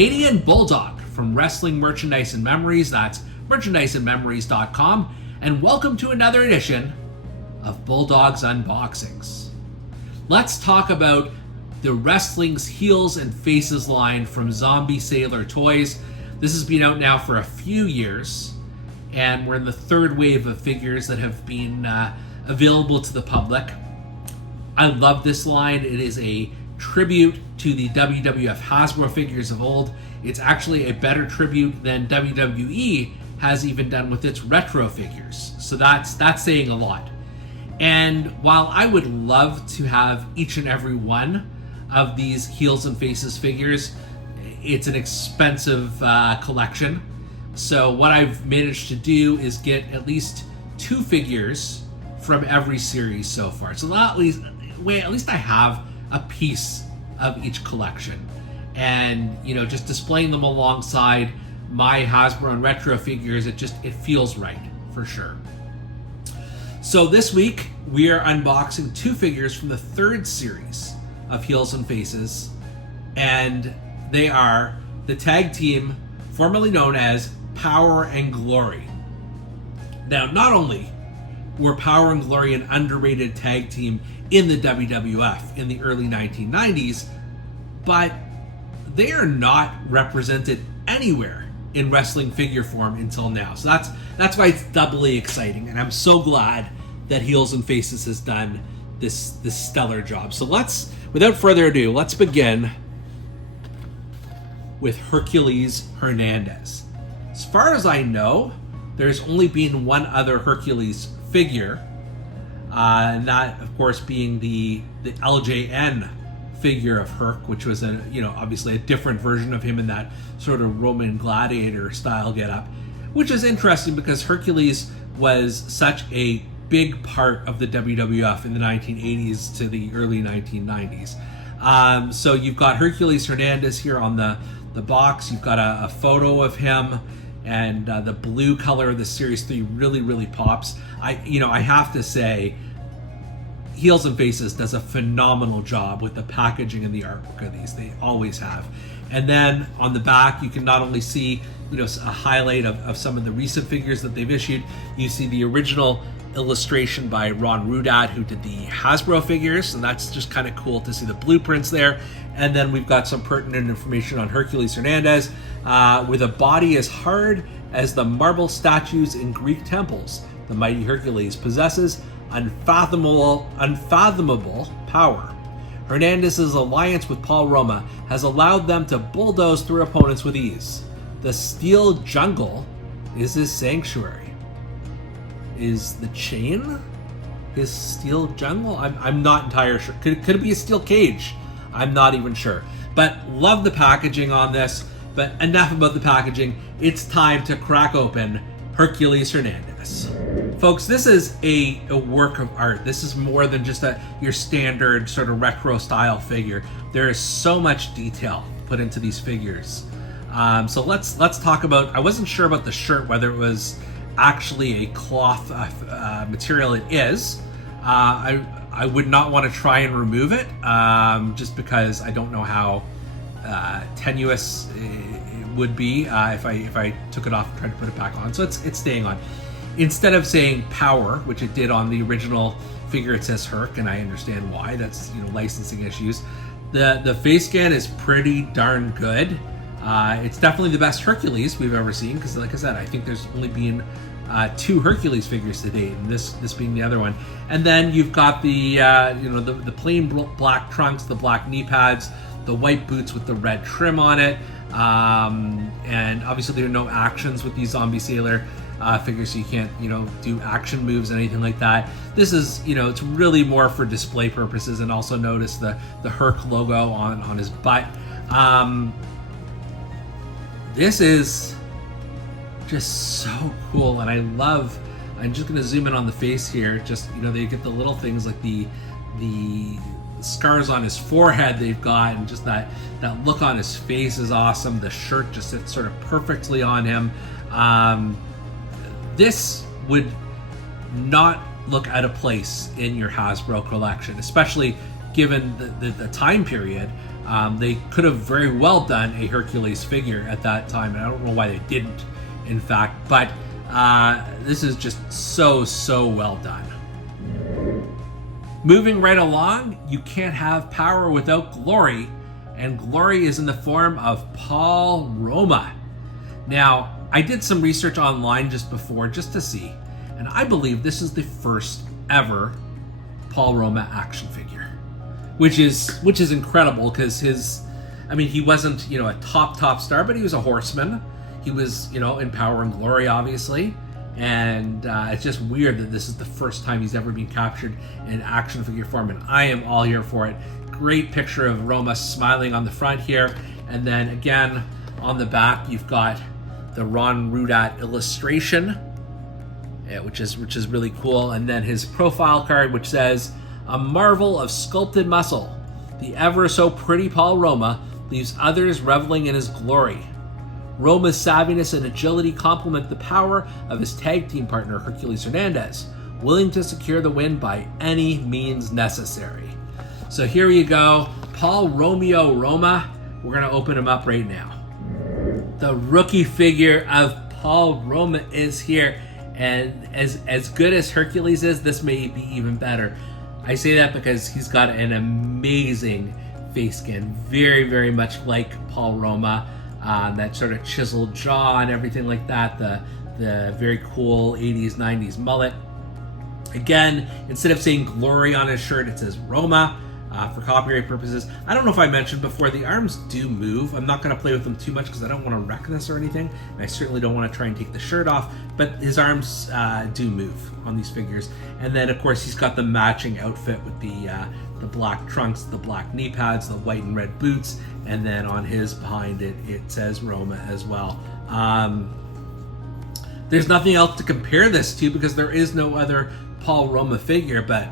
Canadian Bulldog from Wrestling Merchandise and Memories. That's merchandiseandmemories.com. And welcome to another edition of Bulldog's Unboxings. Let's talk about the Wrestling's Heels and Faces line from Zombie Sailor Toys. This has been out now for a few years, and we're in the third wave of figures that have been available to the public. I love this line. It is a tribute to the WWF Hasbro figures of old. It's actually a better tribute than WWE has even done with its retro figures. So that's saying a lot. And while I would love to have each and every one of these Heels and Faces figures, it's an expensive collection. So what I've managed to do is get at least 2 figures from every series so far. So at least I have a piece of each collection. And, just displaying them alongside my Hasbro and retro figures, it feels right, for sure. So this week, we are unboxing 2 figures from the 3rd series of Heels and Faces, and they are the tag team formerly known as Power and Glory. Now, not only were Power and Glory an underrated tag team in the WWF in the early 1990s, but they are not represented anywhere in wrestling figure form until now. So that's why it's doubly exciting, and I'm so glad that Heels and Faces has done this stellar job. So without further ado, let's begin with Hercules Hernandez. As far as I know, there's only been one other Hercules figure, and that, of course, being the LJN figure of Herc, which was obviously a different version of him in that sort of Roman gladiator style getup, which is interesting because Hercules was such a big part of the WWF in the 1980s to the early 1990s. So you've got Hercules Hernandez here on the box. You've got a photo of him, and the blue color of the Series 3 really, really pops. I have to say, Heels and Faces does a phenomenal job with the packaging and the artwork of these. They always have. And then on the back, you can not only see a highlight of some of the recent figures that they've issued. You see the original illustration by Ron Rudat, who did the Hasbro figures, and that's just kind of cool to see the blueprints there. And then we've got some pertinent information on Hercules Hernandez, with a body as hard as the marble statues in Greek temples. The mighty Hercules possesses unfathomable power. Hernandez's alliance with Paul Roma has allowed them to bulldoze through opponents with ease. The steel jungle is his sanctuary. Is the chain his steel jungle? I'm not entirely sure. Could it be a steel cage? I'm not even sure. But love the packaging on this. But enough about the packaging. It's time to crack open Hercules Hernandez. Folks, this is a work of art. This is more than just your standard sort of retro style figure. There is so much detail put into these figures. So let's talk about, I wasn't sure about the shirt, whether it was actually a cloth material. It is. I would not want to try and remove it, just because I don't know how tenuous it would be if I took it off and tried to put it back on. So it's staying on. Instead of saying Power, which it did on the original figure, it says Herc, and I understand why. That's licensing issues. The face scan is pretty darn good. It's definitely the best Hercules we've ever seen, because like I said, I think there's only been 2 Hercules figures to date, and this being the other one. And then you've got the the plain black trunks, the black knee pads, the white boots with the red trim on it, and obviously there are no actions with these Zombie Sailor figures, so you can't do action moves, anything like that. This is it's really more for display purposes. And also notice the Herc logo on his butt. This is just so cool, and I'm just going to zoom in on the face here. Just they get the little things like the scars on his forehead they've got, and just that look on his face is awesome. The shirt just sits sort of perfectly on him. This would not look out of place in your Hasbro collection, especially given the time period. They could have very well done a Hercules figure at that time, and I don't know why they didn't, in fact, but this is just so well done. Moving right along, you can't have power without glory, and glory is in the form of Paul Roma. Now, I did some research online just before, just to see, and I believe this is the first ever Paul Roma action figure, which is incredible because he wasn't, a top star, but he was a horseman. He was, in Power and Glory, obviously. And it's just weird that this is the first time he's ever been captured in action figure form, and I am all here for it. Great picture of Roma smiling on the front here, and then again on the back you've got the Ron Rudat illustration, which is really cool, and then his profile card, which says, "A marvel of sculpted muscle, the ever so pretty Paul Roma leaves others reveling in his glory. Roma's savviness and agility complement the power of his tag team partner, Hercules Hernandez, willing to secure the win by any means necessary." So here you go, Paul Romeo Roma. We're going to open him up right now. The rookie figure of Paul Roma is here, and as good as Hercules is, this may be even better. I say that because he's got an amazing face skin, very much like Paul Roma. That sort of chiseled jaw and everything like that, the very cool 80s, 90s mullet. Again, instead of saying glory on his shirt, it says Roma for copyright purposes. I don't know if I mentioned before, the arms do move. I'm not going to play with them too much because I don't want to wreck this or anything, and I certainly don't want to try and take the shirt off, but his arms do move on these figures. And then, of course, he's got the matching outfit with the black trunks, the black knee pads, the white and red boots, and then on his behind it says Roma as well. There's nothing else to compare this to because there is no other Paul Roma figure, but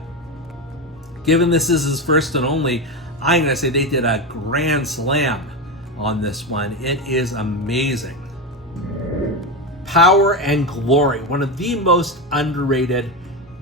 given this is his first and only, I'm going to say they did a grand slam on this one. It is amazing. Power and Glory, one of the most underrated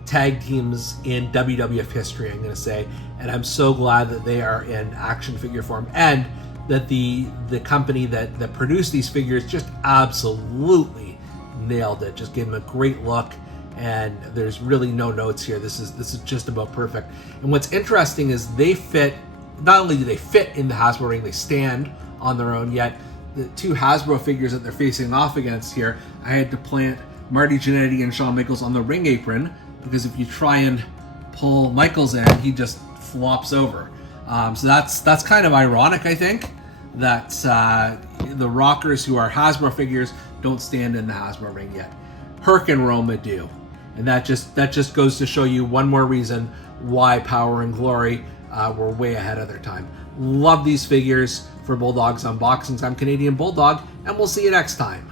tag teams in WWF history, I'm going to say, and I'm so glad that they are in action figure form, and that the company that produced these figures just absolutely nailed it. Just gave them a great look, and there's really no notes here. This is just about perfect. And what's interesting is they fit. Not only do they fit in the Hasbro ring, they stand on their own. Yet the two Hasbro figures that they're facing off against here, I had to plant Marty Jannetty and Shawn Michaels on the ring apron, because if you try and pull Michaels in, he just flops over. So that's kind of ironic, I think, that the Rockers, who are Hasbro figures, don't stand in the Hasbro ring yet. Herc and Roma do, and that just goes to show you one more reason why Power and Glory were way ahead of their time. Love these figures. For Bulldog's Unboxings, I'm Canadian Bulldog, and we'll see you next time.